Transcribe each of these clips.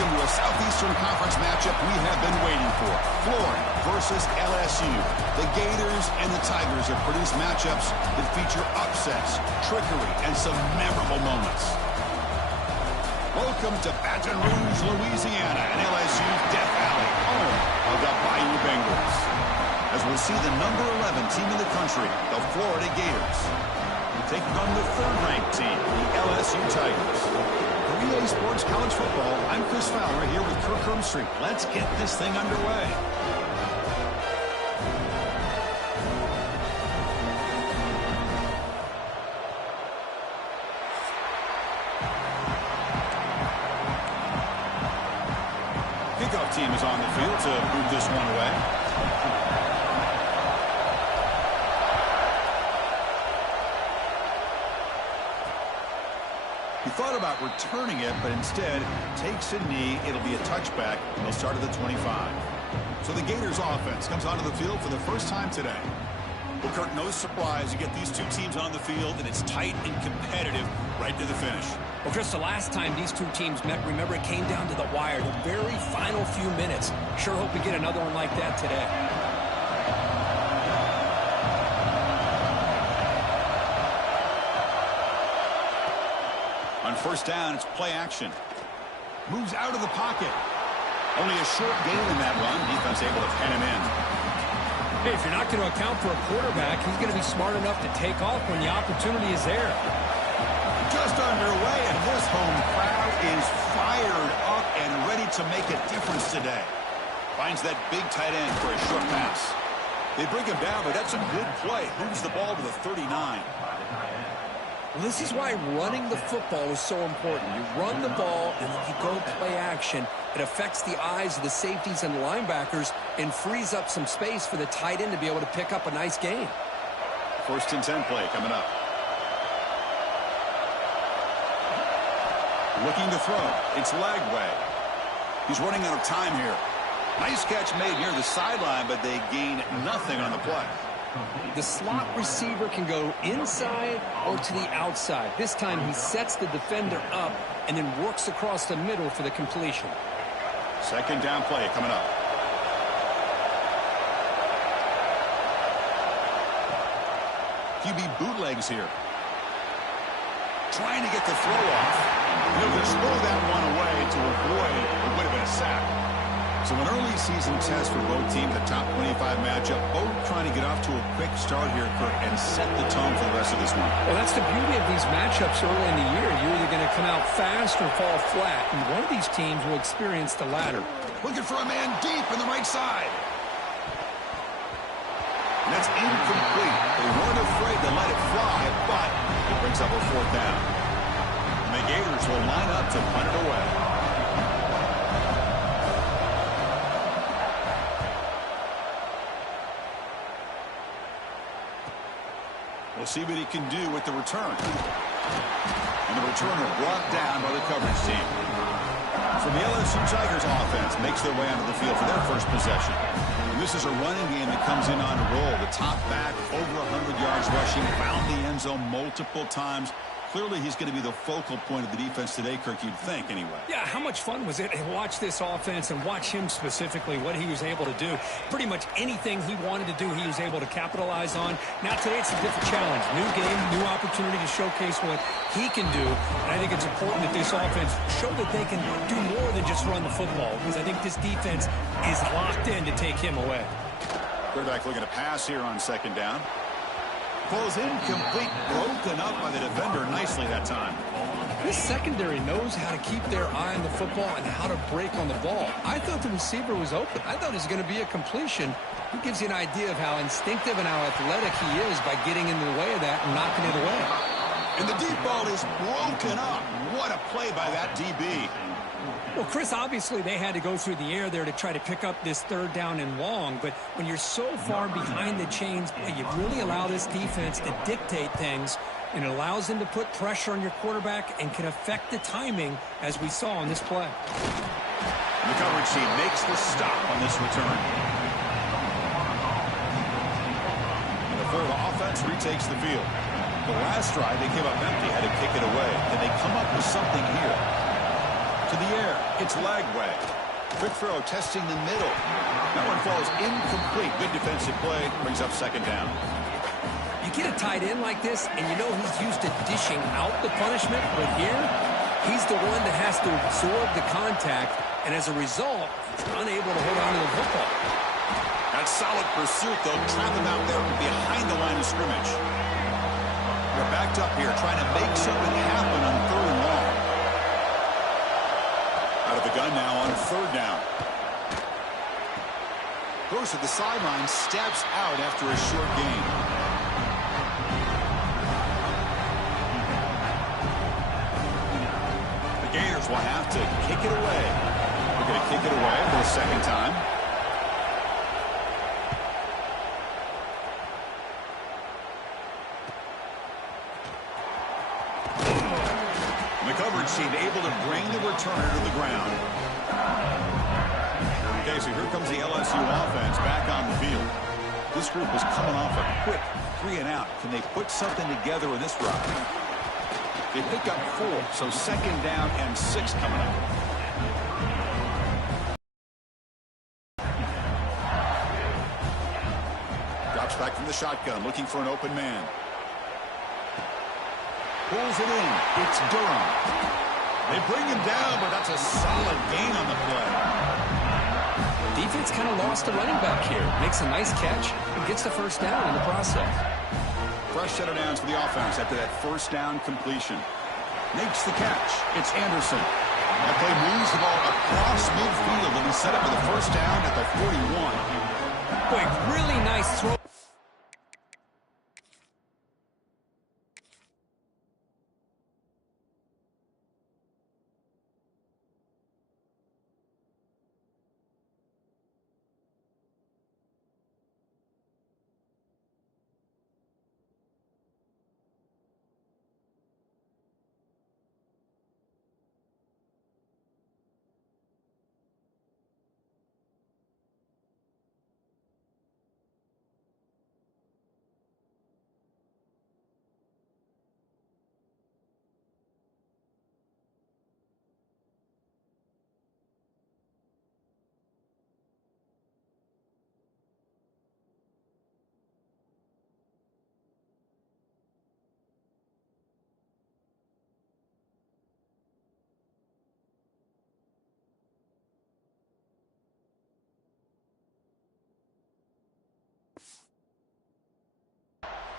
Welcome to a Southeastern Conference matchup we have been waiting for. Florida versus LSU. The Gators and the Tigers have produced matchups that feature upsets, trickery, and some memorable moments. Welcome to Baton Rouge, Louisiana, and LSU's Death Valley, home of the Bayou Bengals. As we'll see the number 11 team in the country, the Florida Gators, taking on the third-ranked team, the LSU Tigers. For EA Sports College Football, I'm Chris Fowler here with Kirk Hermstreet. Let's get this thing underway. Kickoff team is on the field to move this one away. He thought about returning it, but instead takes a knee. It'll be a touchback. He'll start at the 25. So the Gators offense comes onto the field for the first time today. Well, Kirk, no surprise. You get these two teams on the field, and it's tight and competitive right to the finish. Well, Chris, the last time these two teams met, remember, it came down to the wire, the very final few minutes. Sure hope we get another one like that today. On first down, it's play action. Moves out of the pocket. Only a short gain in that run. Defense able to pen him in. Hey, if you're not going to account for a quarterback, he's going to be smart enough to take off when the opportunity is there. Just underway, and this home crowd is fired up and ready to make a difference today. Finds that big tight end for a short pass. They bring him down, but that's a good play. Moves the ball to the 39. Well, this is why running the football is so important. You run the ball, and then you go play action. It affects the eyes of the safeties and the linebackers and frees up some space for the tight end to be able to pick up a nice gain. First and 10 play coming up. Looking to throw. It's Lagway. He's running out of time here. Nice catch made near the sideline, but they gain nothing on the play. The slot receiver can go inside or to the outside. This time he sets the defender up and then works across the middle for the completion. Second down play coming up. QB bootlegs here. Trying to get the throw off. He'll just throw that one away to avoid what would have been a sack. So an early season test for both teams, a top 25 matchup. Both trying to get off to a quick start here, Kirk, and set the tone for the rest of this one. Well, that's the beauty of these matchups early in the year. You're either going to come out fast or fall flat, and one of these teams will experience the latter. Looking for a man deep in the right side. And that's incomplete. They weren't afraid to let it fly, but it brings up a fourth down. And the Gators will line up to punt it away. We'll see what he can do with the return. And the returner brought down by the coverage team. So the LSU Tigers offense makes their way onto the field for their first possession. And this is a running game that comes in on a roll. The top back, over 100 yards rushing, found the end zone multiple times. Clearly, he's going to be the focal point of the defense today, Kirk, you'd think, anyway. Yeah, how much fun was it to watch this offense and watch him specifically, what he was able to do. Pretty much anything he wanted to do, he was able to capitalize on. Now, today it's a different challenge. New game, new opportunity to showcase what he can do. And I think it's important that this offense show that they can do more than just run the football, because I think this defense is locked in to take him away. Quarterback looking to pass here on second down. Falls incomplete, broken up by the defender nicely that time. This secondary knows how to keep their eye on the football and how to break on the ball. I thought the receiver was open. I thought it was going to be a completion. It gives you an idea of how instinctive and how athletic he is by getting into the way of that and knocking it away. And the deep ball is broken up. What a play by that DB. Well, Chris, obviously they had to go through the air there to try to pick up this third down and long, but when you're so far behind the chains, you really allow this defense to dictate things, and it allows them to put pressure on your quarterback and can affect the timing, as we saw on this play. The coverage team makes the stop on this return. And the Florida offense retakes the field. The last drive, they came up empty, had to kick it away. Then they come up with something here. To the air. It's Lagway. Quick throw testing the middle. That one falls incomplete. Good defensive play. Brings up second down. You get a tight end like this, and you know he's used to dishing out the punishment, but here, he's the one that has to absorb the contact, and as a result, he's unable to hold on to the football. That solid pursuit, though, trap him out there behind the line of scrimmage. They're backed up here, trying to make something happen on third and long. Out of the gun now on third down. Goes to the sideline, steps out after a short gain. The Gators will have to kick it away. They're going to kick it away for the second time. The coverage team able to bring the returner to the ground. Okay, so here comes the LSU offense back on the field. This group is coming off a quick 3-and-out. Can they put something together in this drive? They pick up 4, so second down and 6 coming up. Drops back from the shotgun, looking for an open man. Pulls it in. It's Durham. They bring him down, but that's a solid gain on the play. Defense kind of lost a running back here. Makes a nice catch and gets the first down in the process. Fresh set of downs for the offense after that first down completion. Makes the catch. It's Anderson. That play moves the ball across midfield, and he set up for the first down at the 41. Boy, really nice throw.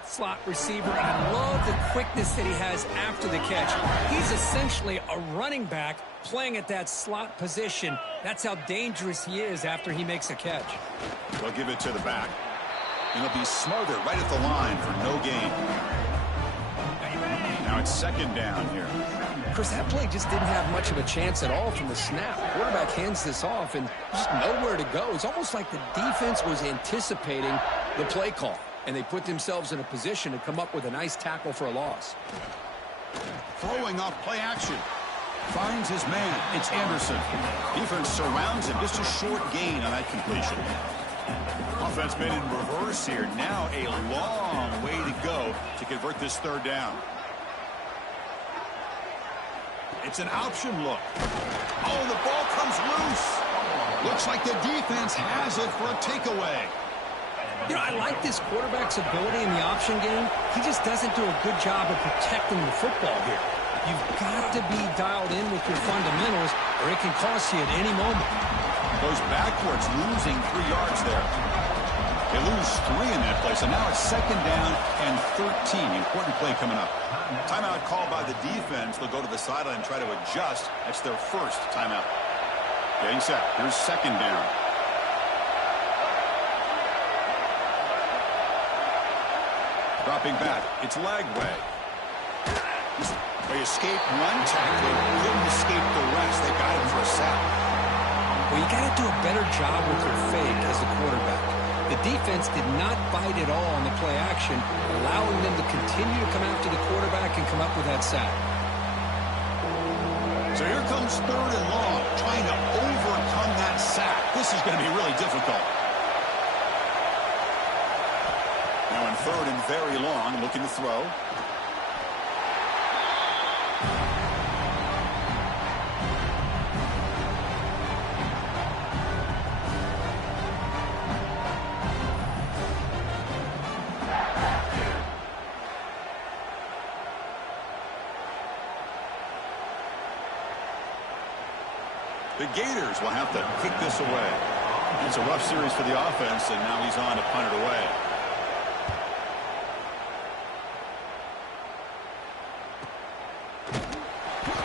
Slot receiver, and I love the quickness that he has after the catch. He's essentially a running back playing at that slot position. That's how dangerous he is after he makes a catch. They'll give it to the back. And he'll be smothered right at the line for no gain. Now it's second down here. Chris, that play just didn't have much of a chance at all from the snap. Quarterback hands this off and just nowhere to go. It's almost like the defense was anticipating the play call, and they put themselves in a position to come up with a nice tackle for a loss. Throwing off play action. Finds his man. It's Anderson. Defense surrounds him. Just a short gain on that completion. Offense been in reverse here. Now a long way to go to convert this third down. It's an option look. Oh, the ball comes loose. Looks like the defense has it for a takeaway. You know, I like this quarterback's ability in the option game. He just doesn't do a good job of protecting the football here. You've got to be dialed in with your fundamentals, or it can cost you at any moment. Goes backwards, losing 3 yards there. They lose 3 in that play, so now it's second down and 13. Important play coming up. Timeout called by the defense. They'll go to the sideline and try to adjust. That's their first timeout. Getting set. Here's second down. Dropping back. It's Lagway. They escaped one tackle. Couldn't escape the rest. They got him for a sack. Well, you got to do a better job with your fake as a quarterback. The defense did not bite at all on the play action, allowing them to continue to come after the quarterback and come up with that sack. So here comes third and long, trying to overcome that sack. This is going to be really difficult. Now in third and very long, looking to throw. The Gators will have to kick this away. It's a rough series for the offense, and now he's on to punt it away.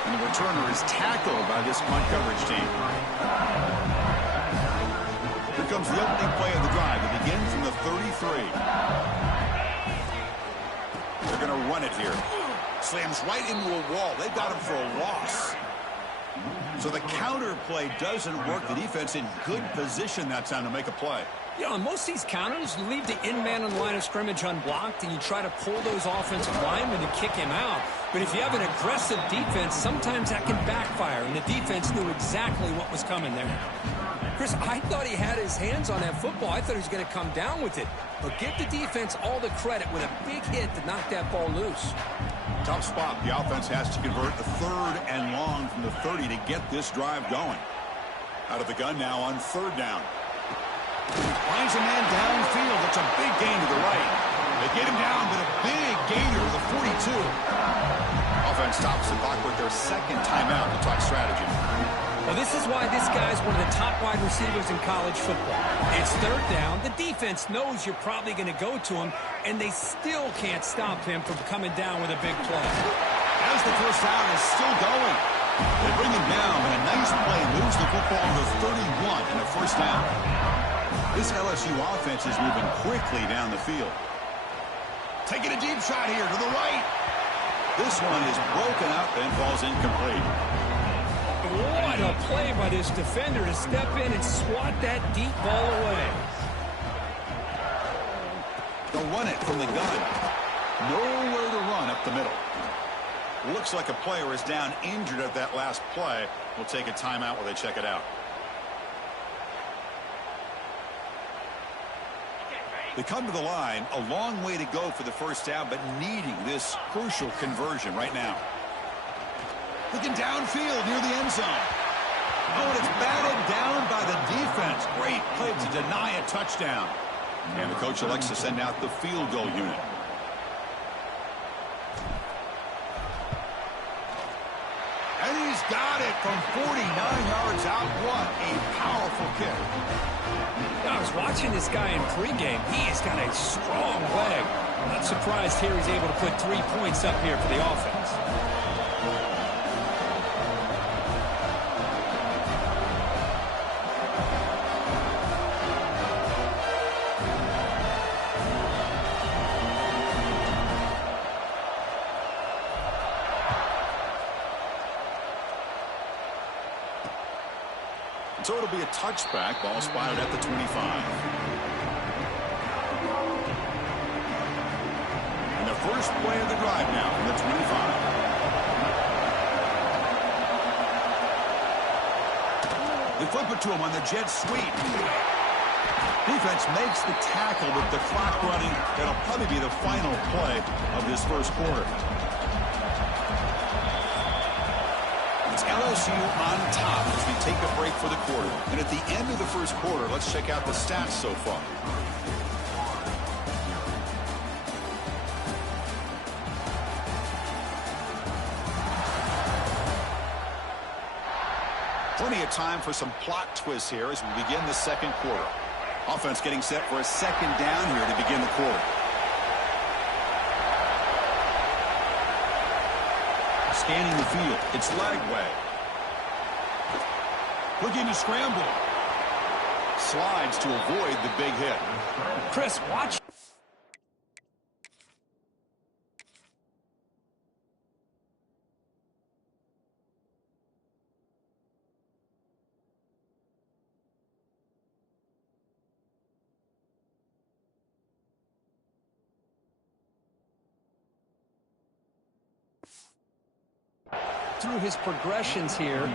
And the returner is tackled by this punt coverage team. Here comes the opening play of the drive. It begins from the 33. They're going to run it here. Slams right into a wall. They've got him for a loss. So the counter play doesn't work. The defense in good position that time to make a play. You know, on most of these counters, you leave the in-man on the line of scrimmage unblocked, and you try to pull those offensive linemen to kick him out. But if you have an aggressive defense, sometimes that can backfire, and the defense knew exactly what was coming there. Chris, I thought he had his hands on that football. I thought he was going to come down with it. But give the defense all the credit with a big hit to knock that ball loose. Tough spot. The offense has to convert a 3rd and long from the 30 to get this drive going. Out of the gun now on 3rd down. Finds a man downfield. That's a big gain to the right. They get him down, but a big gainer to the 42. Offense stops the clock with their 2nd timeout to talk strategy. Well, this is why this guy's one of the top wide receivers in college football. It's 3rd down. The defense knows you're probably going to go to him, and they still can't stop him from coming down with a big play. As the first down is still going. They bring him down, but a nice play moves the football to 31 and a 1st down. This LSU offense is moving quickly down the field. Taking a deep shot here to the right. This one is broken up and falls incomplete. What a play by this defender to step in and swat that deep ball away. They'll run it from the gun. Nowhere to run up the middle. Looks like a player is down injured at that last play. We'll take a timeout while they check it out. They come to the line, a long way to go for the 1st down, but needing this crucial conversion right now. Looking downfield near the end zone. Oh, and it's batted down by the defense. Great play to deny a touchdown. And the coach elects to send out the field goal unit. And he's got it from 49 yards out. What a powerful kick. I was watching this guy in pregame. He's got a strong leg. I'm not surprised here he's able to put 3 points up here for the offense. So it'll be a touchback. Ball spotted at the 25. And the first play of the drive now from the 25. They flip it to him on the jet sweep. Defense makes the tackle with the clock running. That'll probably be the final play of this 1st quarter. LSU on top as we take a break for the quarter. And at the end of the 1st quarter, let's check out the stats so far. Plenty of time for some plot twists here as we begin the 2nd quarter. Offense getting set for a 2nd down here to begin the quarter. Scanning the field. It's Lagway. Looking to scramble. Slides to avoid the big hit. Chris, watch. Through his progressions here,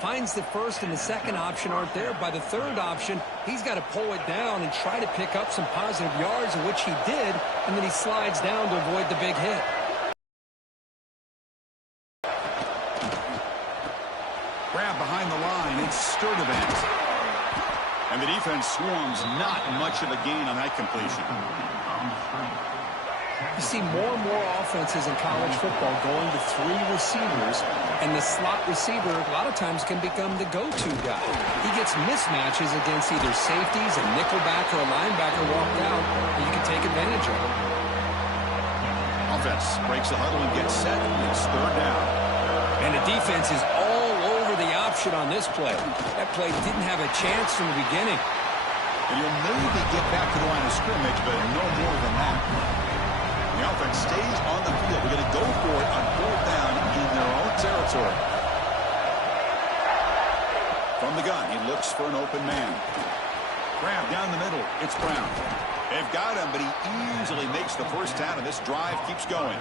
finds the 1st and the 2nd option aren't there. By the 3rd option, he's got to pull it down and try to pick up some positive yards, which he did, and then he slides down to avoid the big hit. Grab behind the line, it's Sturdivant. And the defense swarms, not much of a gain on that completion. You see more and more offenses in college football going to 3 receivers And the slot receiver a lot of times can become the go-to guy. He gets mismatches against either safeties, a nickelback, or a linebacker walked out, and you can take advantage of it. Offense breaks the huddle and gets set. It's third down. And the defense is all over the option on this play. That play didn't have a chance from the beginning. And you'll maybe get back to the line of scrimmage, but no more than that. The offense stays on the field. We're going to go for it on fourth down in their own territory. From the gun, he looks for an open man. Grab down the middle. It's Brown. They've got him, but he easily makes the first down, and this drive keeps going.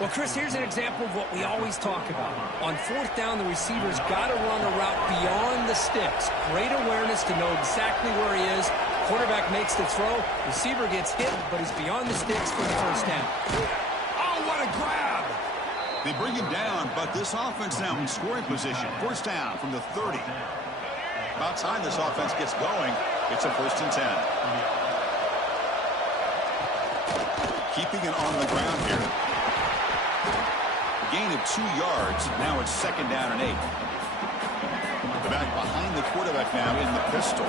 Well, Chris, here's an example of what we always talk about. On fourth down, the receiver's got to run a route beyond the sticks. Great awareness to know exactly where he is. Quarterback makes the throw. Receiver gets hit, but he's beyond the sticks for the first down. Oh, what a grab! They bring him down, but this offense now in scoring position. First down from the 30. About time this offense gets going. It's a 1st and 10. Keeping it on the ground here. Gain of 2 yards. Now it's 2nd down and 8. The back behind the quarterback now in the pistol.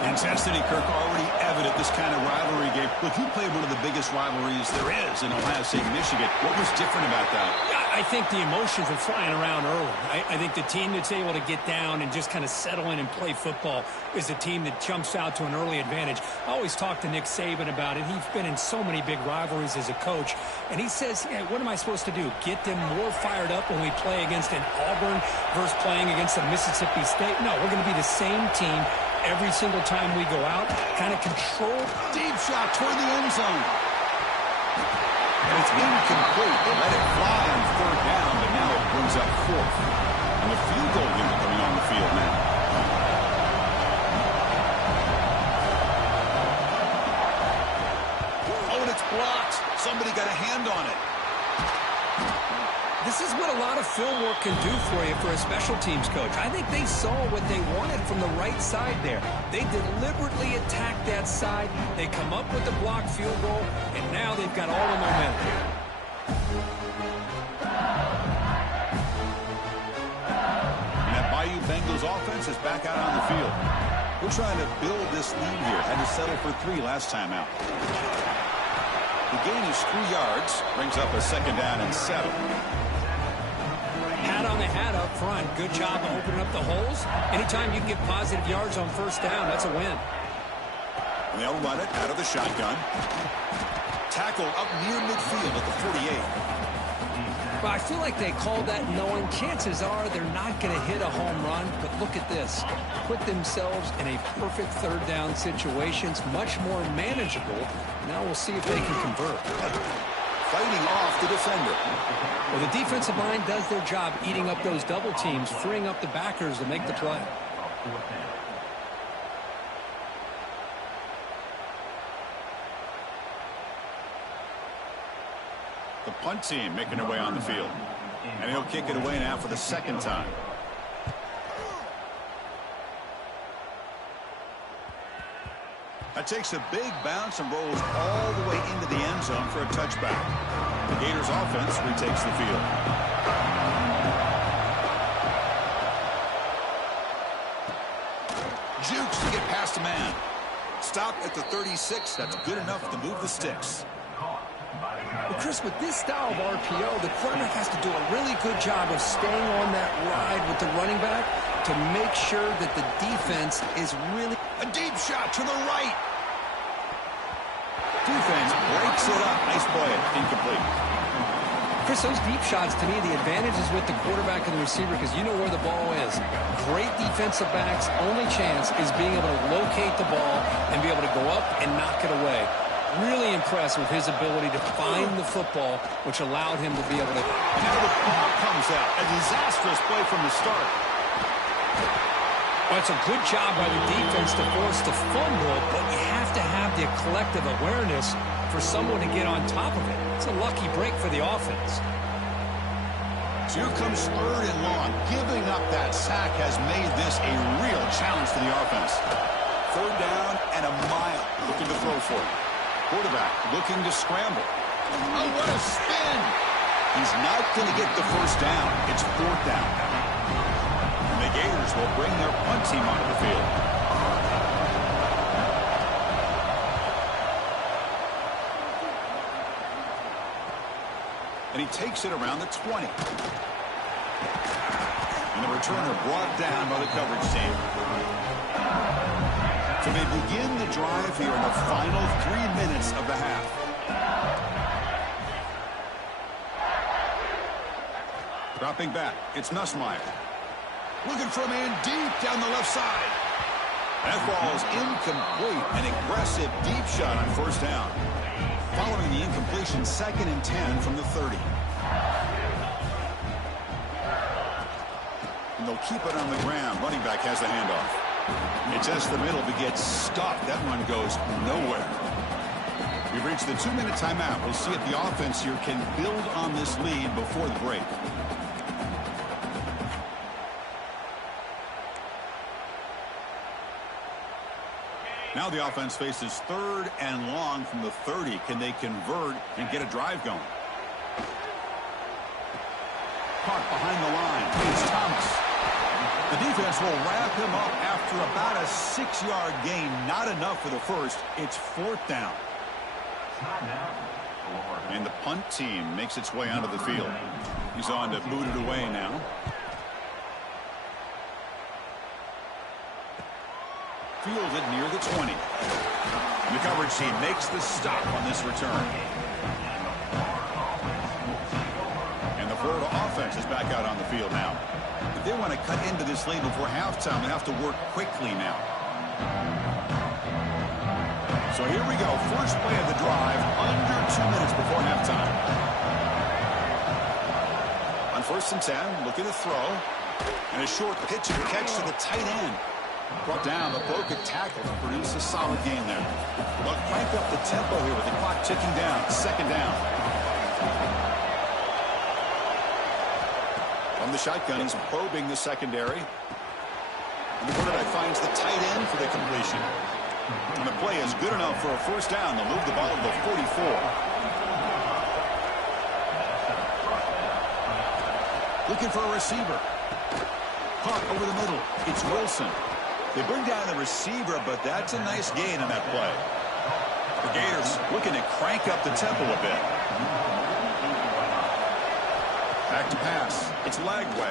Intensity, Kirk, already evident this kind of rivalry game. Look, you played one of the biggest rivalries there is in Ohio State, Michigan. What was different about that? I think the emotions were flying around early. I think the team that's able to get down and just kind of settle in and play football is the team that jumps out to an early advantage. I always talk to Nick Saban about it. He's been in so many big rivalries as a coach, and he says, yeah, what am I supposed to do? Get them more fired up when we play against an Auburn versus playing against a Mississippi State? No, we're going to be the same team every single time we go out, kind of control. Deep shot toward the end zone. And it's incomplete. They let it fly on 3rd down, but now it brings up 4th. And the field goal unit coming on the field now. Oh, and it's blocked. Somebody got a hand on it. This is what a lot of film work can do for you for a special teams coach. I think they saw what they wanted from the right side there. They deliberately attacked that side. They come up with the blocked field goal, and now they've got all the momentum. And that Bayou Bengals offense is back out on the field. We're trying to build this lead here. Had to settle for 3 last time out. The gain is 3 yards. Brings up a 2nd down and 7. Hat on the hat up front. Good job of opening up the holes. Anytime you can get positive yards on first down, that's a win. And they'll run it out of the shotgun. Tackled up near midfield at the 48. Well, I feel like they called that knowing chances are they're not going to hit a home run. But look at this. Put themselves in a perfect 3rd down situation. It's much more manageable. Now we'll see if they can convert. Fighting off the defender. Well, the defensive line does their job eating up those double teams, freeing up the backers to make the play. The punt team making their way on the field. And he'll kick it away now for the 2nd time. That takes a big bounce and rolls all the way into the end zone for a touchback. The Gators offense retakes the field. Jukes to get past a man. Stop at the 36. That's good enough to move the sticks. Well, Chris, with this style of RPO, the quarterback has to do a really good job of staying on that ride with the running back to make sure that the defense is really... A deep shot to the right. Defense breaks it up. Nice play. Incomplete. Chris, those deep shots, to me, the advantage is with the quarterback and the receiver because you know where the ball is. Great defensive backs' only chance is being able to locate the ball and be able to go up and knock it away. Really impressed with his ability to find the football, which allowed him to be able to... Now the ball comes out. A disastrous play from the start. Well, it's a good job by the defense to force the fumble, but you have to have the collective awareness for someone to get on top of it. It's a lucky break for the offense. So here comes 3rd and long. Giving up that sack has made this a real challenge for the offense. 3rd down and a mile. Looking to throw for it. Quarterback looking to scramble. Oh, what a spin! He's not going to get the first down. It's fourth down. And the Gators will bring their punt team onto the field. And he takes it around the 20. And the returner brought down by the coverage team. So they begin the drive here in the final 3 minutes of the half. Dropping back, it's Nussmeier. Looking for a man deep down the left side. That ball is incomplete. An aggressive deep shot on first down. Following the incompletion, 2nd and 10 from the 30. And they'll keep it on the ground. Running back has the handoff. It's just the middle to get stuck. That one goes nowhere. We've reached the 2-minute timeout. We'll see if the offense here can build on this lead before the break. Now the offense faces 3rd and long from the 30. Can they convert and get a drive going? Caught behind the line. It's Thomas. The defense will wrap him up after about a 6-yard gain. Not enough for the first. It's 4th down. And the punt team makes its way onto the field. He's on to boot it away now. Fielded near the 20. And the coverage team makes the stop on this return. And the Florida offense is back out on the field now. If they want to cut into this lead before halftime, they have to work quickly now. So here we go. First play of the drive, under 2 minutes before halftime. On 1st and 10, looking to throw. And a short pitch and catch to the tight end. Brought down, the broken tackle to produce a solid gain there. They'll crank up the tempo here with the clock ticking down. 2nd down. From the shotgun, he's probing the secondary. And the quarterback finds the tight end for the completion. And the play is good enough for a first down. They'll move the ball to the 44. Looking for a receiver. Caught over the middle. It's Wilson. They bring down the receiver, but that's a nice gain in that play. The Gators looking to crank up the tempo a bit. Back to pass. It's Lagway.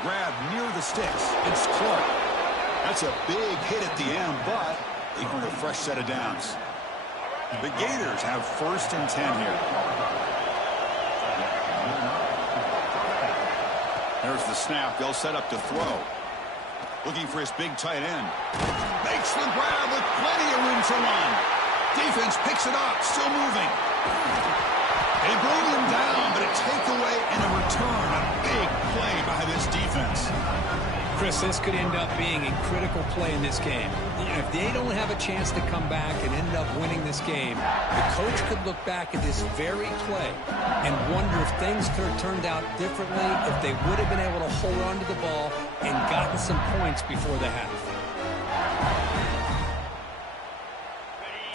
Grab near the sticks. It's Clark. That's a big hit at the end, but they earn a fresh set of downs. The Gators have 1st and 10 here. There's the snap. They'll set up to throw. Looking for his big tight end. Makes the grab with plenty of room to run. Defense picks it up. Still moving. They bring him down, but a takeaway and a return. A big play by this defense. Chris, this could end up being a critical play in this game. If they don't have a chance to come back and end up winning this game, the coach could look back at this very play and wonder if things could have turned out differently, if they would have been able to hold on to the ball and gotten some points before the half.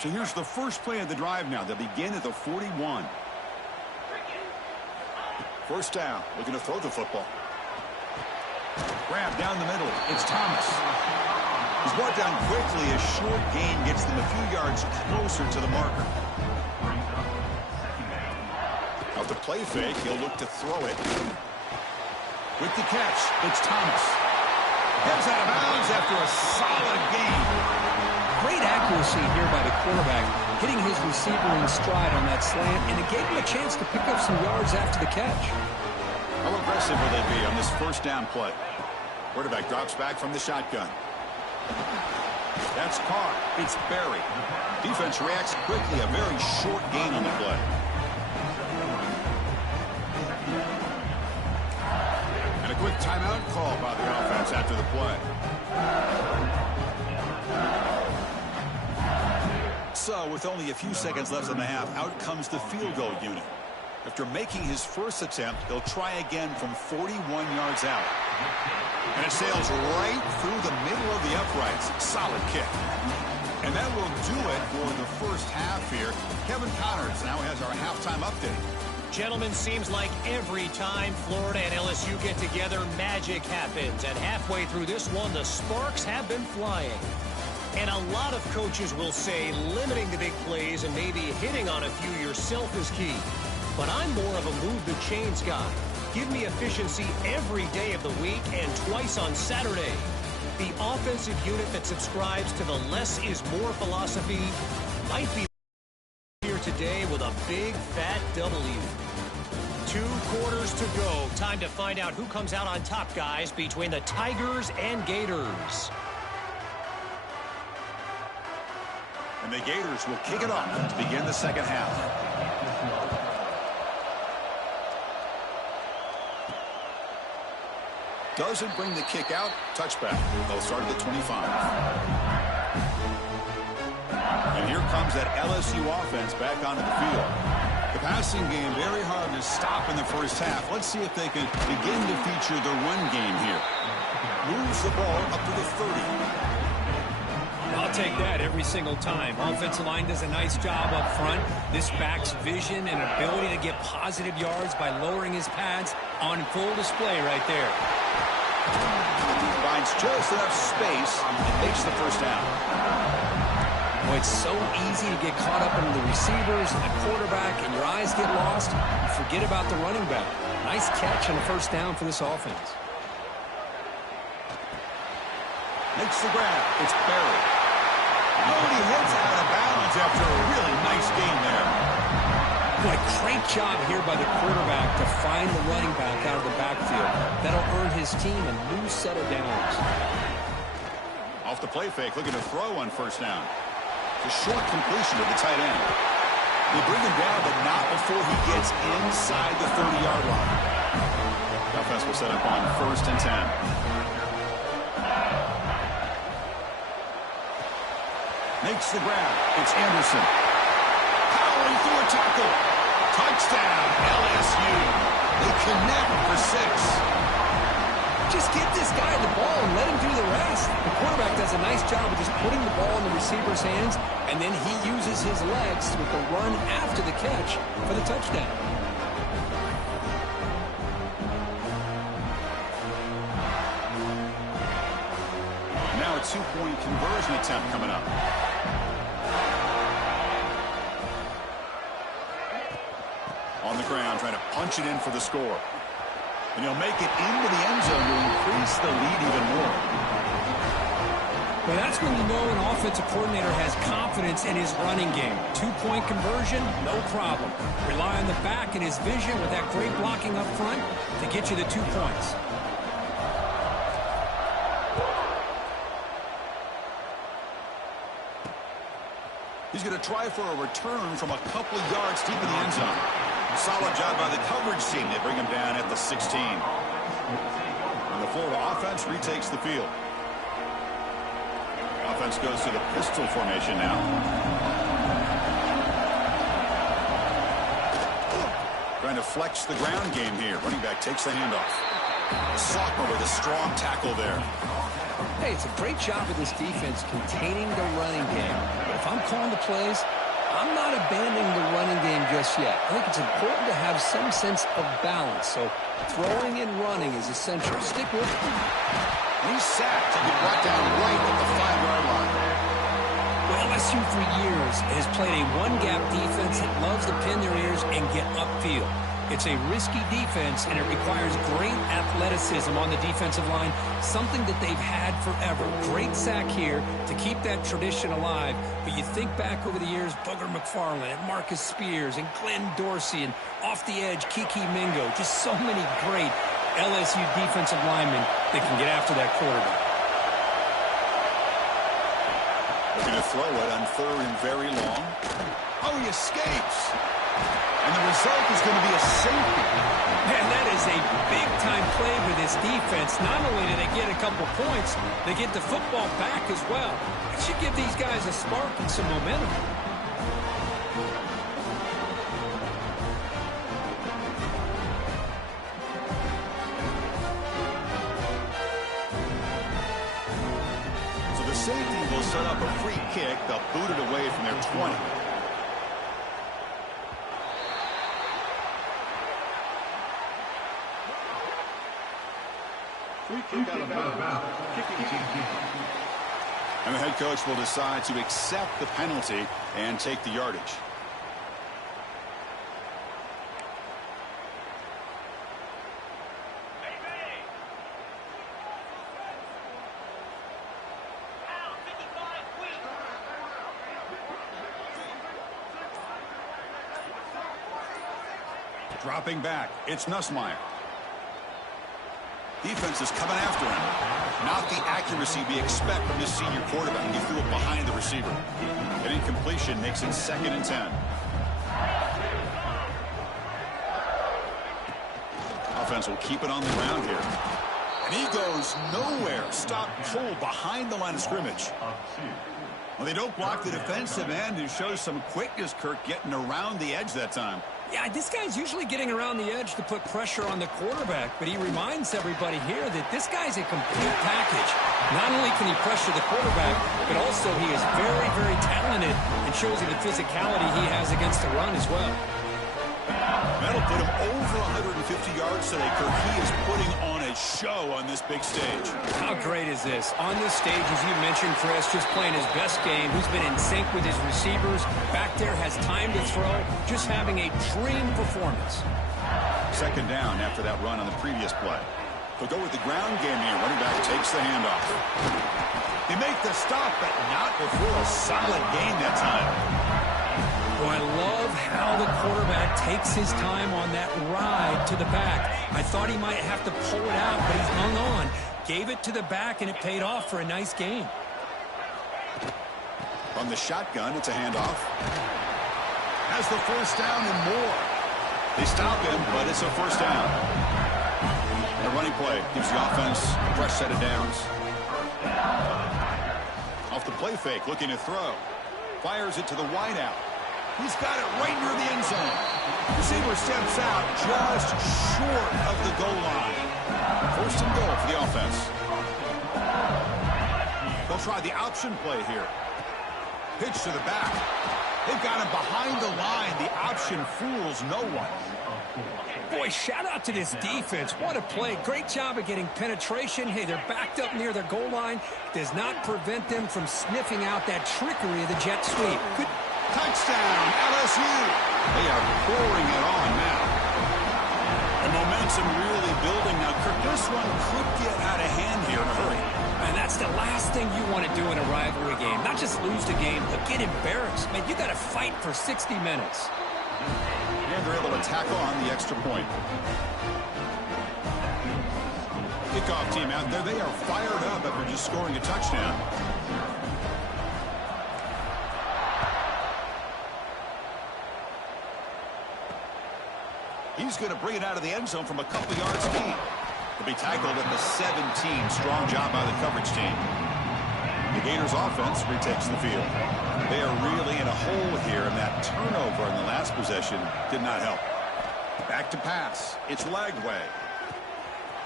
So here's the first play of the drive now. They begin at the 41. First down, looking to throw the football. Grab down the middle. It's Thomas. He's brought down quickly. A short gain gets them a few yards closer to the marker. Out the play fake, he'll look to throw it. With the catch, it's Thomas. Heads out of bounds after a solid gain. Great accuracy here by the quarterback, hitting his receiver in stride on that slant, and it gave him a chance to pick up some yards after the catch. How aggressive will they be on this first down play? Quarterback drops back from the shotgun. That's caught. It's Barry. Defense reacts quickly. A very short gain on the play. And a quick timeout call by the offense after the play. So, with only a few seconds left in the half, out comes the field goal unit. After making his first attempt, they'll try again from 41 yards out. And it sails right through the middle of the uprights. Solid kick. And that will do it for the first half here. Kevin Connors now has our halftime update. Gentlemen, seems like every time Florida and LSU get together, magic happens. And halfway through this one, the sparks have been flying. And a lot of coaches will say limiting the big plays and maybe hitting on a few yourself is key. But I'm more of a move the chains guy. Give me efficiency every day of the week and twice on Saturday. The offensive unit that subscribes to the less is more philosophy might be here today with a big fat W. 2 quarters to go. Time to find out who comes out on top, guys, between the Tigers and Gators. And the Gators will kick it off to begin the second half. Doesn't bring the kick out. Touchback. They'll start at the 25. And here comes that LSU offense back onto the field. The passing game very hard to stop in the first half. Let's see if they can begin to feature the run game here. Moves the ball up to the 30. I'll take that every single time. Offensive line does a nice job up front. This back's vision and ability to get positive yards by lowering his pads on full display right there. Finds just enough space and makes the first down. Well, it's so easy to get caught up in the receivers and the quarterback, and your eyes get lost. You forget about the running back. Nice catch and a first down for this offense. Makes the grab. It's Barry. Oh, and he heads out of bounds after a really nice game there. Boy, great job here by the quarterback to find the running back out of the backfield. That'll earn his team a new set of downs. Off the play fake, looking to throw on first down. It's a short completion to the tight end. They bring him down, but not before he gets inside the 30-yard line. Offense will set up on 1st and 10. Makes the grab. It's Anderson. Powering through a tackle. Touchdown, LSU. They connect for 6. Just get this guy the ball and let him do the rest. The quarterback does a nice job of just putting the ball in the receiver's hands, and then he uses his legs with the run after the catch for the touchdown. Now a 2-point conversion attempt coming up. On the ground, trying to punch it in for the score. And he'll make it into the end zone to increase the lead even more. Well, that's when you know an offensive coordinator has confidence in his running game. 2-point conversion, no problem. Rely on the back and his vision with that great blocking up front to get you the 2 points. He's going to try for a return from a couple of yards deep in the end zone. Solid job by the coverage team. They bring him down at the 16. And the Florida offense retakes the field. Offense goes to the pistol formation now. Trying to flex the ground game here. Running back takes the handoff. Sophomore with a strong tackle there. Hey, it's a great job of this defense containing the running game. But if I'm calling the plays, I'm not abandoning the running game just yet. I think it's important to have some sense of balance. So throwing and running is essential. Stick with it. He's sacked and brought down right at the 5-yard line. Well, LSU for years has played a one-gap defense that loves to pin their ears and get upfield. It's a risky defense, and it requires great athleticism on the defensive line, something that they've had forever. Great sack here to keep that tradition alive. But you think back over the years, Booger McFarland and Marcus Spears and Glenn Dorsey and off the edge, Kiki Mingo. Just so many great LSU defensive linemen that can get after that quarterback. Looking to throw it on 3rd and very long. Oh, he escapes. And the result is going to be a safety. Man, that is a big-time play for this defense. Not only do they get a couple points, they get the football back as well. It should give these guys a spark and some momentum. So the safety will set up a free kick. They'll boot it away from their 20. And the head coach will decide to accept the penalty and take the yardage. Dropping back, it's Nussmeier. Defense is coming after him. Not the accuracy we expect from this senior quarterback. He threw it behind the receiver. An incompletion makes it 2nd and 10. Offense will keep it on the ground here. And he goes nowhere. Stop cold behind the line of scrimmage. Well, they don't block the defensive end, who shows some quickness, Kirk, getting around the edge that time. Yeah, this guy's usually getting around the edge to put pressure on the quarterback, but he reminds everybody here that this guy's a complete package. Not only can he pressure the quarterback, but also he is very, very talented and shows you the physicality he has against the run as well. That'll put him over 150 yards today, Kirk. He is putting on a show on this big stage. How great is this? On this stage, as you mentioned, Chris, just playing his best game. He's been in sync with his receivers. Back there, has time to throw. Just having a dream performance. 2nd down after that run on the previous play. They'll go with the ground game here. Running back takes the handoff. They make the stop, but not before a solid gain that time. Oh, I love how the quarterback takes his time on that ride to the back. I thought he might have to pull it out, but he's hung on. Gave it to the back, and it paid off for a nice gain. From the shotgun, it's a handoff. Has the 1st down and more. They stop him, but it's a 1st down. A running play gives the offense a fresh set of downs. Off the play fake, looking to throw. Fires it to the wideout. He's got it right near the end zone. Receiver steps out just short of the goal line. 1st and goal for the offense. They'll try the option play here. Pitch to the back. They've got him behind the line. The option fools no one. Boy, shout out to this defense. What a play. Great job of getting penetration. Hey, they're backed up near their goal line. Does not prevent them from sniffing out that trickery of the jet sweep. Good. Touchdown, LSU. They are pouring it on now. The momentum really building now. Kirk, this one could get out of hand here in a hurry. And that's the last thing you want to do in a rivalry game. Not just lose the game, but get embarrassed. Man, you got to fight for 60 minutes. And they're able to tackle on the extra point. Kickoff team out there. They are fired up after just scoring a touchdown. He's going to bring it out of the end zone from a couple yards deep. He'll be tackled at the 17. Strong job by the coverage team. The Gators offense retakes the field. They are really in a hole here, and that turnover in the last possession did not help. Back to pass. It's Lagway.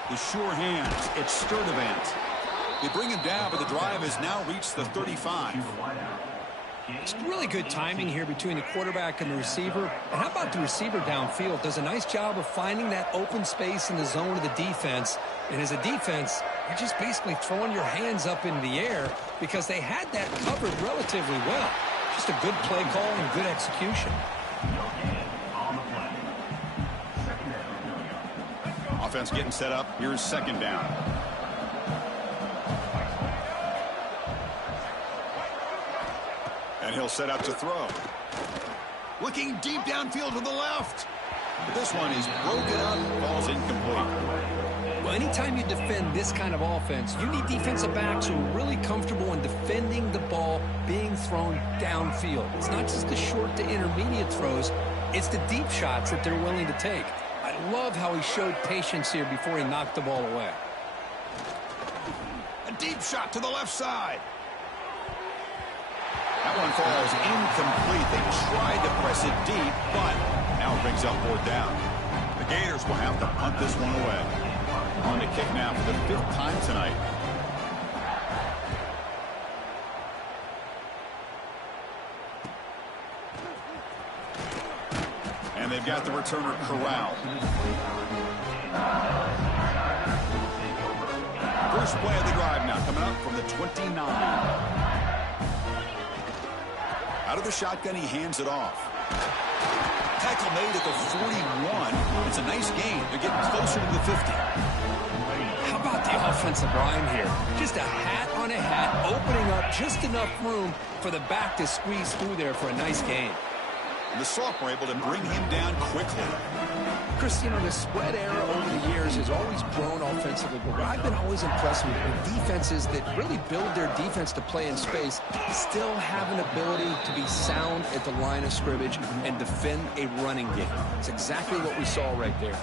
The sure hands. It's Sturdivant. They bring him down, but the drive has now reached the 35. It's really good timing here between the quarterback and the receiver. And how about the receiver downfield? Does a nice job of finding that open space in the zone of the defense. And as a defense, you're just basically throwing your hands up in the air because they had that covered relatively well. Just a good play call and good execution. Offense getting set up. Here's 2nd down. And he'll set up to throw. Looking deep downfield to the left. But this one is broken up. Ball's incomplete. Well, anytime you defend this kind of offense, you need defensive backs who are really comfortable in defending the ball being thrown downfield. It's not just the short to intermediate throws. It's the deep shots that they're willing to take. I love how he showed patience here before he knocked the ball away. A deep shot to the left side. That one falls incomplete. They tried to press it deep, but now it brings up 4th down. The Gators will have to punt this one away. On to kick now for the 5th time tonight. And they've got the returner corralled. First play of the drive now, coming up from the 29. Out of the shotgun, he hands it off. Tackle made at the 41. It's a nice gain. They're getting closer to the 50. How about the offensive line here? Just a hat on a hat, opening up just enough room for the back to squeeze through there for a nice gain. And the sophomore able to bring him down quickly. Chris, you know, the spread era over the years has always grown offensively, but what I've been always impressed with defenses that really build their defense to play in space still have an ability to be sound at the line of scrimmage and defend a running game. It's exactly what we saw right there.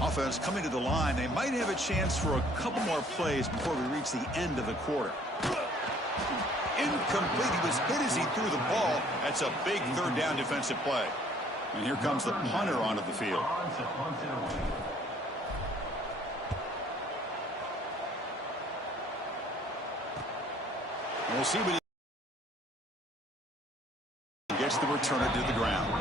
Offense coming to the line. They might have a chance for a couple more plays before we reach the end of the quarter. Incomplete. He was hit as he threw the ball. That's a big third down defensive play. And here comes the punter onto the field. And we'll see what he gets the returner to the ground.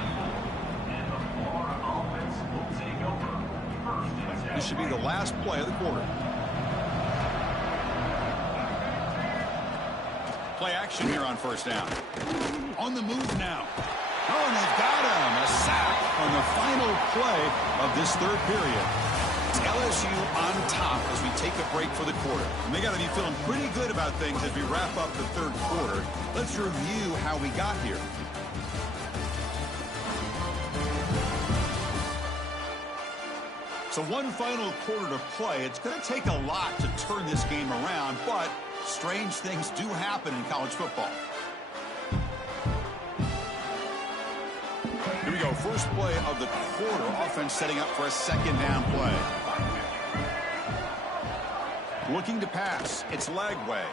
This should be the last play of the quarter. Play action here on first down. On the move now. Oh, and they've got him. A sack on the final play of this third period. It's LSU on top as we take a break for the quarter. And they got to be feeling pretty good about things as we wrap up the third quarter. Let's review how we got here. So one final quarter to play. It's going to take a lot to turn this game around, but strange things do happen in college football. Here we go. First play of the quarter. Offense setting up for a second down play. Looking to pass. It's Lagway.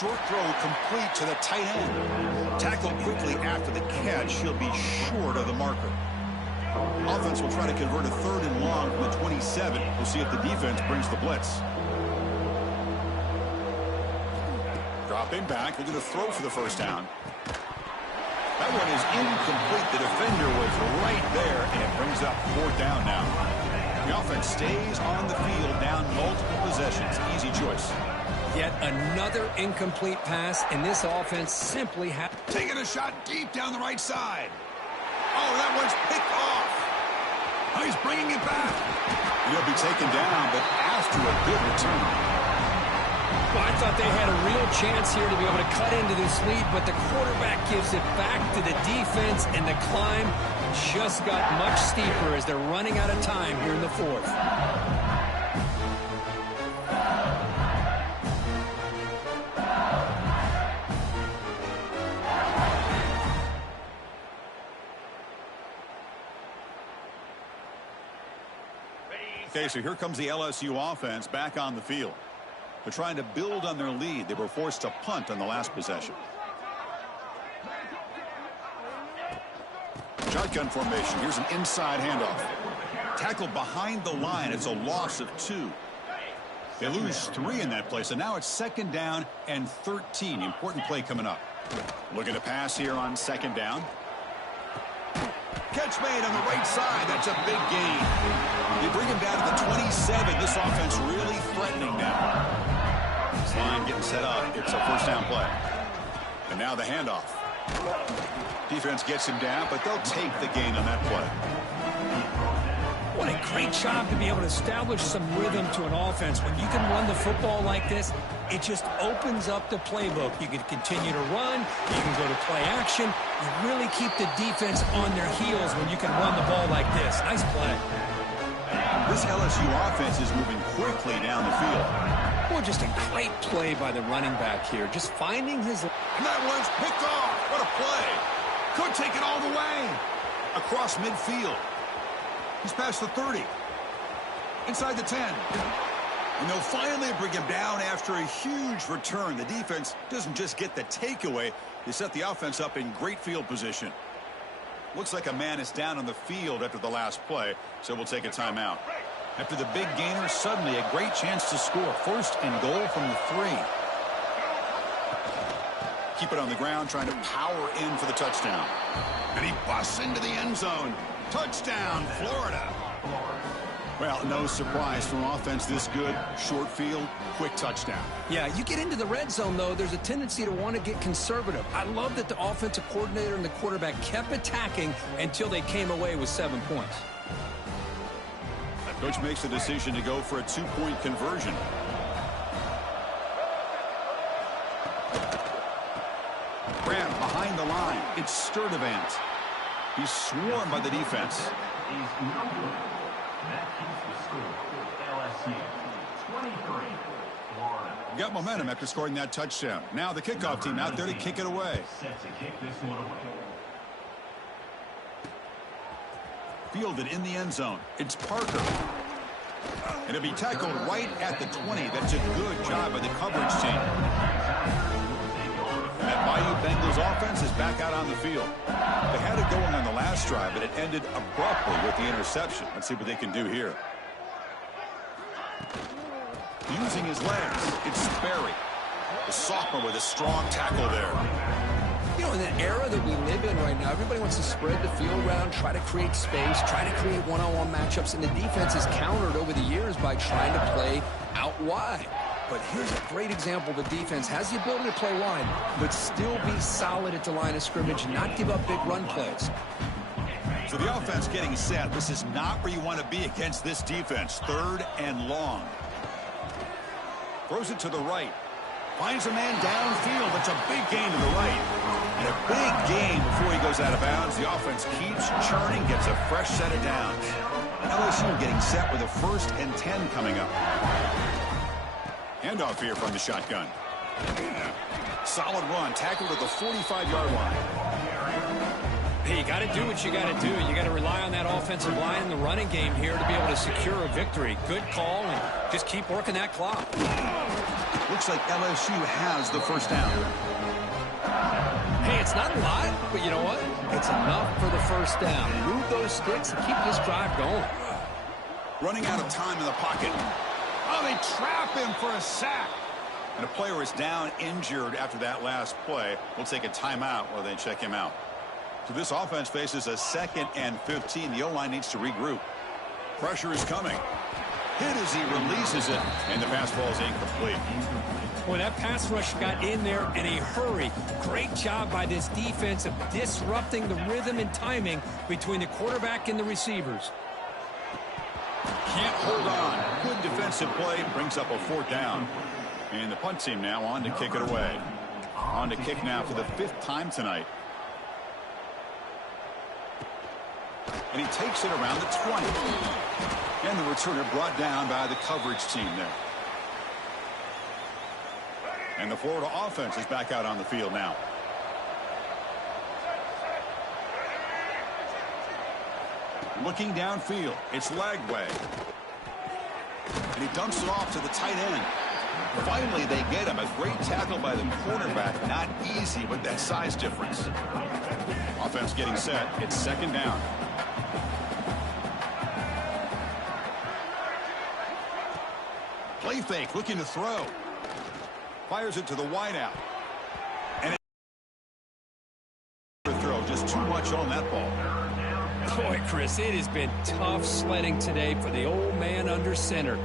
Short throw complete to the tight end. Tackled quickly after the catch. He'll be short of the marker. Offense will try to convert a third and long from the 27. We'll see if the defense brings the blitz. Dropping back, looking to throw for the first down. That one is incomplete. The defender was right there, and it brings up fourth down now. The offense stays on the field, down multiple possessions. Easy choice. Yet another incomplete pass, and this offense simply has... Taking a shot deep down the right side. Oh, that one's picked off. Oh, he's bringing it back. He'll be taken down, but after a good return. Well, I thought they had a real chance here to be able to cut into this lead, but the quarterback gives it back to the defense, and the climb just got much steeper as they're running out of time here in the fourth. Okay, so here comes the LSU offense back on the field. They're trying to build on their lead. They were forced to punt on the last possession. Shotgun formation. Here's an inside handoff. Tackled behind the line. It's a loss of 2. They lose 3 in that play, so now it's second down and 13. Important play coming up. Looking to pass here on second down. Catch made on the right side. That's a big gain. They bring him down to the 27. This offense really threatening now. This line getting set up. It's a first down play. And now the handoff. Defense gets him down, but they'll take the gain on that play. What a great job to be able to establish some rhythm to an offense. When you can run the football like this, it just opens up the playbook. You can continue to run. You can go to play action. You really keep the defense on their heels when you can run the ball like this. Nice play. This LSU offense is moving quickly down the field. Well, just a great play by the running back here. Just finding his... And that one's picked off. What a play. Could take it all the way. Across midfield. He's past the 30. Inside the 10. And they'll finally bring him down after a huge return. The defense doesn't just get the takeaway. They set the offense up in great field position. Looks like a man is down on the field after the last play, so we'll take a timeout. After the big gainer, suddenly a great chance to score. First and goal from the 3. keep it on the ground, trying to power in for the touchdown. And he busts into the end zone. Touchdown, Florida. Well, no surprise from offense this good. Short field, quick touchdown. Yeah, you get into the red zone, though, there's a tendency to want to get conservative. I love that the offensive coordinator and the quarterback kept attacking until they came away with 7 points. The coach makes the decision to go for a 2-point conversion. Grab behind the line. It's Sturdivant. He's swarmed by the defense. That keeps the score. LSU 23, Florida. Got momentum after scoring that touchdown. Now the kickoff team out there to kick it away. Set to kick this one away. Fielded in the end zone. It's Parker. And it'll be tackled right at the 20. That's a good job by the coverage team. And that Bayou Bengals offense is back out on the field. They had it going on the last drive, but it ended abruptly with the interception. Let's see what they can do here. Using his legs, it's Sperry. The sophomore with a strong tackle there. You know, in the era that we live in right now, everybody wants to spread the field around, try to create space, try to create one-on-one matchups, and the defense is countered over the years by trying to play out wide. But here's a great example. The defense has the ability to play wide, but still be solid at the line of scrimmage, not give up big run plays. So the offense getting set. This is not where you want to be against this defense. 3rd and long. Throws it to the right. Finds a man downfield. That's a big gain to the right. And a big gain before he goes out of bounds. The offense keeps churning, gets a fresh set of downs. LSU getting set with a 1st and 10 coming up. Handoff here from the shotgun. Solid run. Tackled at the 45-yard line. Hey, you got to do what you got to do. You got to rely on that offensive line in the running game here to be able to secure a victory. Good call, and just keep working that clock. Looks like LSU has the 1st down. Hey, it's not a lot, but you know what? It's enough for the 1st down. Move those sticks and keep this drive going. Running out of time in the pocket. Oh, they trap him for a sack. And a player is down injured after that last play. We'll take a timeout while they check him out. So this offense faces a 2nd and 15. The O-line needs to regroup. Pressure is coming. Hit as he releases it, and the pass ball is incomplete. Boy, that pass rush got in there in a hurry. Great job by this defense of disrupting the rhythm and timing between the quarterback and the receivers. Can't hold on. Good defensive play. Brings up a 4th down. And the punt team now on to kick it away. On to kick now for the 5th time tonight. And he takes it around the 20. And the returner brought down by the coverage team there. And the Florida offense is back out on the field now. Looking downfield, it's Lagway. And he dumps it off to the tight end. Finally, they get him. A great tackle by the cornerback. Not easy with that size difference. Offense getting set. It's 2nd down. Play fake, looking to throw. Fires it to the wideout. And throw, just too much on that ball. Boy, Chris, it has been tough sledding today for the old man under center.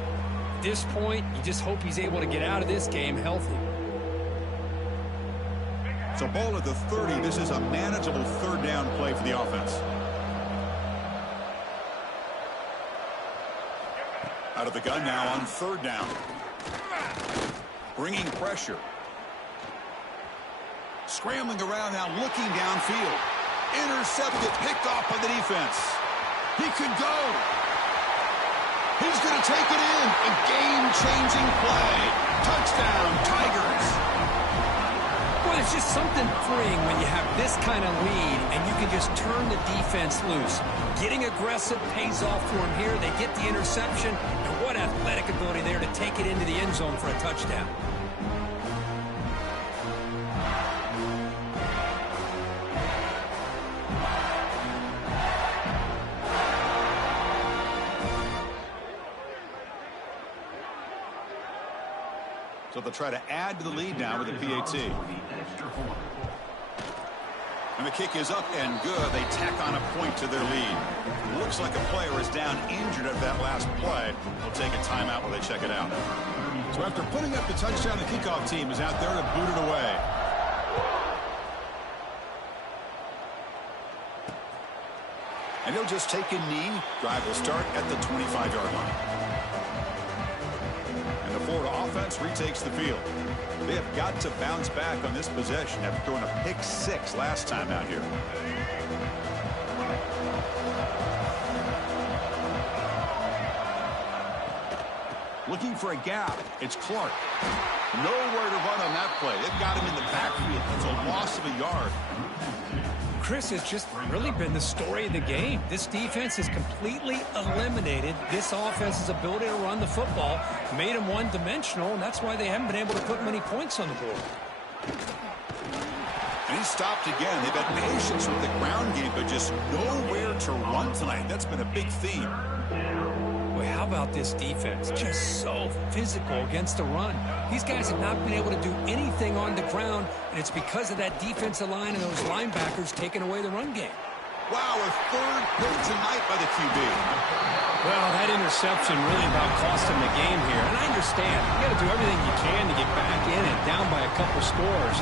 At this point, you just hope he's able to get out of this game healthy. So ball at the 30. This is a manageable 3rd down play for the offense. Out of the gun now on 3rd down. Bringing pressure. Scrambling around now, looking downfield. Intercepted, picked off by the defense. He could go. He's going to take it in. A game-changing play. Touchdown, Tigers. Boy, it's just something freeing when you have this kind of lead and you can just turn the defense loose. Getting aggressive pays off for him here. They get the interception, and what athletic ability there to take it into the end zone for a touchdown. So they'll try to add to the lead now with a PAT. And the kick is up and good. They tack on a point to their lead. Looks like a player is down injured at that last play. We'll take a timeout while they check it out. So after putting up the touchdown, the kickoff team is out there to boot it away. And he'll just take a knee. Drive will start at the 25-yard line. And the Florida offense retakes the field. They have got to bounce back on this possession after throwing a pick 6 last time out here. Looking for a gap. It's Clark. Nowhere to run on that play. They've got him in the backfield. That's a loss of a yard. Chris, has just really been the story of the game. This defense has completely eliminated this offense's ability to run the football, made them one-dimensional, and that's why they haven't been able to put many points on the board. And he stopped again. They've had patience with the ground game, but just nowhere to run tonight. That's been a big theme. Boy, how about this defense? Just so physical against the run. These guys have not been able to do anything on the ground, and it's because of that defensive line and those linebackers taking away the run game. Wow, a third pick tonight by the QB. Well, that interception really about cost him the game here. And I understand. You got to do everything you can to get back in and down by a couple scores.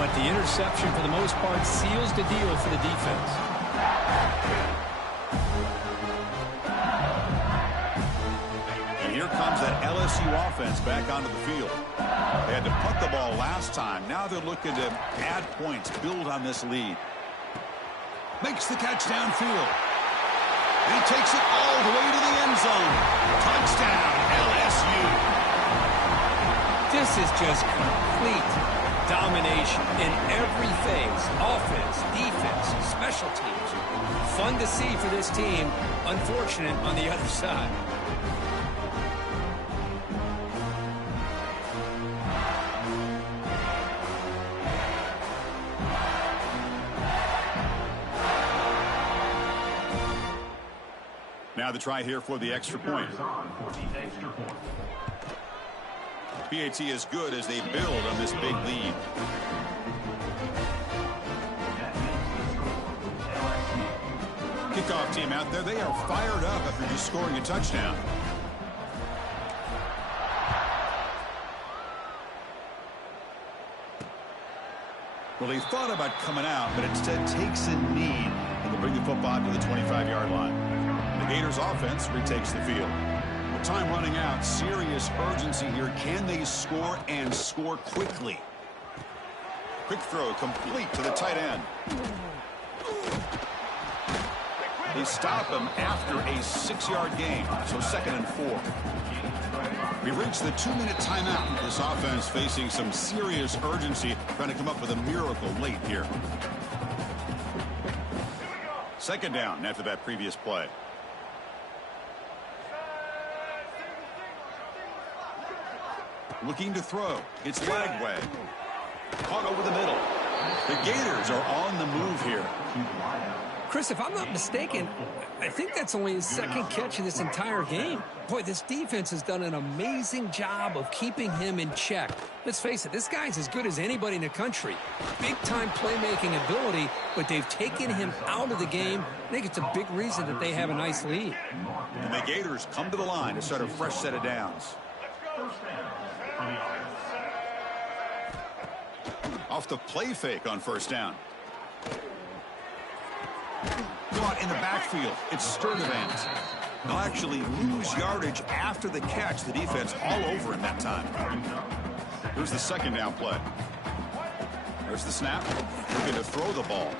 But the interception, for the most part, seals the deal for the defense. And here comes that LSU offense back onto the field. They had to punt the ball last time. Now they're looking to add points, build on this lead. Makes the catch downfield. And he takes it all the way to the end zone. Touchdown, LSU. This is just complete domination in every phase. Offense, defense, special teams. Fun to see for this team. Unfortunate on the other side. Now the try here for the extra point. PAT is good as they build on this big lead. Kickoff team out there. They are fired up after just scoring a touchdown. Well, they thought about coming out, but instead takes a knee, and they'll bring the football to the 25-yard line. The Gators offense retakes the field. With time running out, serious urgency here. Can they score and score quickly? Quick throw complete to the tight end. They stop him after a 6-yard gain, so 2nd and 4. We've reached the 2-minute timeout. This offense facing some serious urgency, trying to come up with a miracle late here. 2nd down after that previous play. Looking to throw. It's Lagway. Caught over the middle. The Gators are on the move here. Chris, if I'm not mistaken, I think that's only his 2nd catch of this entire game. Boy, this defense has done an amazing job of keeping him in check. Let's face it, this guy's as good as anybody in the country. Big-time playmaking ability, but they've taken him out of the game. I think it's a big reason that they have a nice lead. And the Gators come to the line to start a fresh set of downs. Off the play fake on 1st down. Caught in the backfield. It's Sturdivant. They'll actually lose yardage after the catch. The defense all over him that time. Here's the 2nd down play. There's the snap. Looking to throw the ball.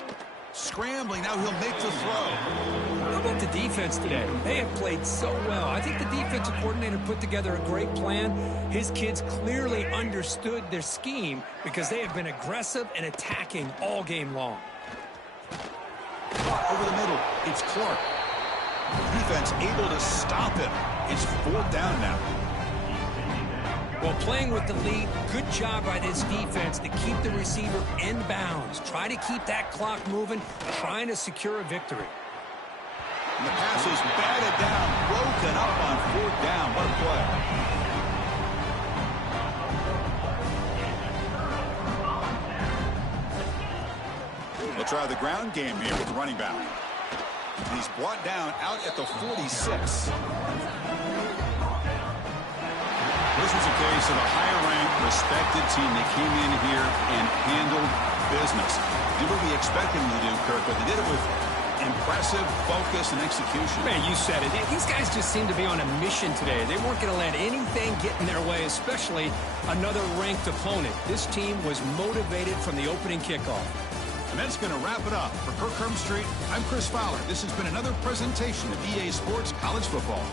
Scrambling. Now he'll make the throw. How about the defense today? They have played so well. I think the defensive coordinator put together a great plan. His kids clearly understood their scheme because they have been aggressive and attacking all game long. Caught over the middle. It's Clark. Defense able to stop him. It's 4th down now. Well, playing with the lead, good job by this defense to keep the receiver in bounds. Try to keep that clock moving, trying to secure a victory. And the pass is batted down, broken up on 4th down. What a play. They'll try the ground game here with the running back. And he's brought down out at the 46. This was a case of a higher-ranked, respected team that came in here and handled business. Did what we expected them to do, Kirk, but they did it with impressive focus and execution. Man, you said it. These guys just seem to be on a mission today. They weren't going to let anything get in their way, especially another ranked opponent. This team was motivated from the opening kickoff. And that's going to wrap it up. For Kirk Street, I'm Chris Fowler. This has been another presentation of EA Sports College Football.